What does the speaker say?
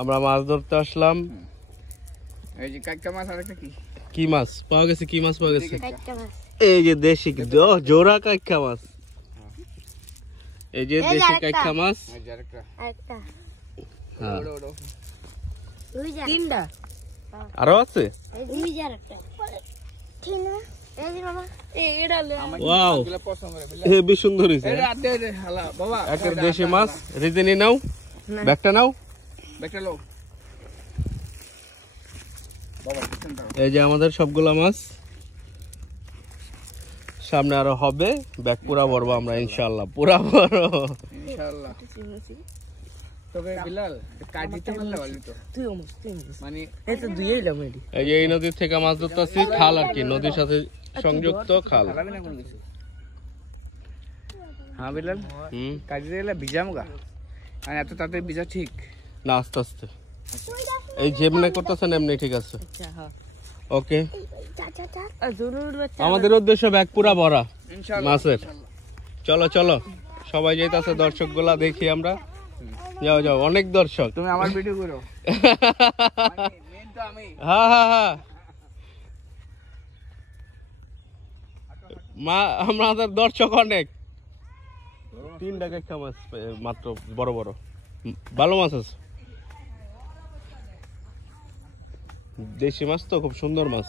আমরা মাছ ধরতে আসলাম। এই যে কাইকা মাছ আর একটা কি কি মাছ পাওয়া গেছে? কি মাছ পাওয়া গেছে? এই যে দেশি জোড়া কাইকা মাছ। এই যে দেশি কাইকা মাছ। আরো আছে? বেশ সুন্দর হয়েছে। একটা দেশি মাছ। রিজেনি নাও, ব্যাগটা নাও। এই যে আমাদের সবগুলা মাছ, সামনে আরো হবে। ব্যাগ পুরা ভরবো আমরা ইনশাআল্লাহ, পুরা ভরবো ইনশাআল্লাহ। তবে বিলাল কাটিতে পারলে ভালো তো। মানে এই যে এই নদীর থেকে মাছ ধরতেছি, খাল আর কি, নদীর সাথে সংযুক্ত খাল। হ্যাঁ বিলাল, কাটিতে গেলে ভিজামগা, আর এত তাড়াতাড়ি ভিজা ঠিক না, আস্তে আস্তে। এই যেমনি করতেছেন এমনি ঠিক আছে। ওকে, আমাদের উদ্দেশ্য ব্যাগ পুরা ভরা মাছের। চলো চলো, সবাই যাইতেছে, দর্শক গুলা দেখি আমরা। যাও যাও, অনেক দর্শক। তুমি আমার ভিডিও করো। হ্যাঁ হ্যাঁ হ্যাঁ, আমাদের দর্শক অনেক। 3 টাকা মাছ মাত্র, বড় বড় ভালো মাছ আছে। দেশি মাছ তো খুব সুন্দর মাছ।